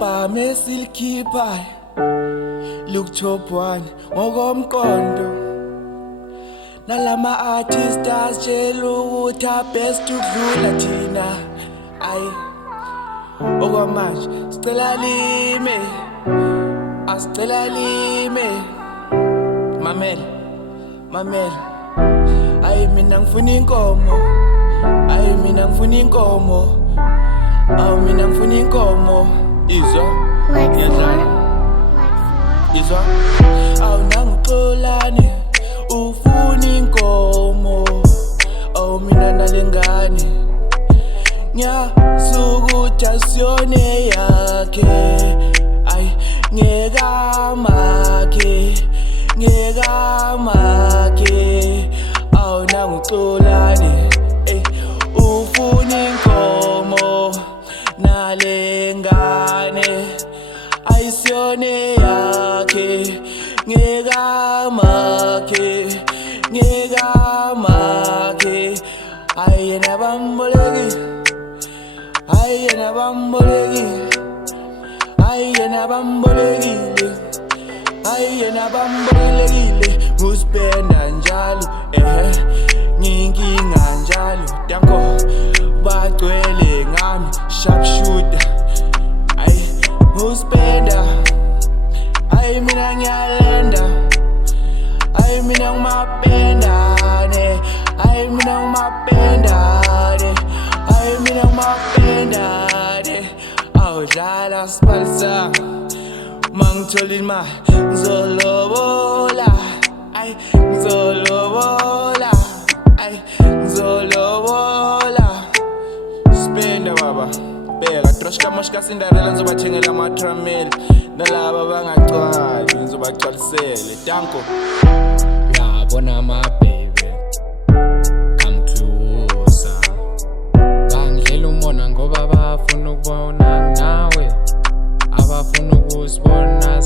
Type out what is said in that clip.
Bhame silikhiphayo Look top one ngokomqondo Nalama artists asitshela ukuthi best ukudlula thina Ayi okwamanje sicela lime asicela lime Mamela Ayi mina ngifuna inkomo Ayi mina ngifuna inkomo Awu mina ngifuna inkomo Izwa Izwa Awu nangixolani ufuna inkomo Awu mina nalengane Ngiyasukuthi asiyone yakhe Ayi ngekamakhe Awu nangixolani ufuna inkomo nalengane ayisiyone yakhe ngekamakhe ayena bambolekile Nguspenda njalo Nginkinga njalo Danko bagcwele ngami Sharpshooter Nguspenda mina ngiyalenda mina ngumapendane mina ngumapendane awudlala spalsa mangithola imali ngizolobola Spenda baba bheka droshka moshka Cinderella ngizobathengela ama-tramel nalaba bangacwali ngizobagcwalisele Danko yabona amabhebe come closer bangidlela umona ngoba abafuna ukubona nawe abafuna ukusibona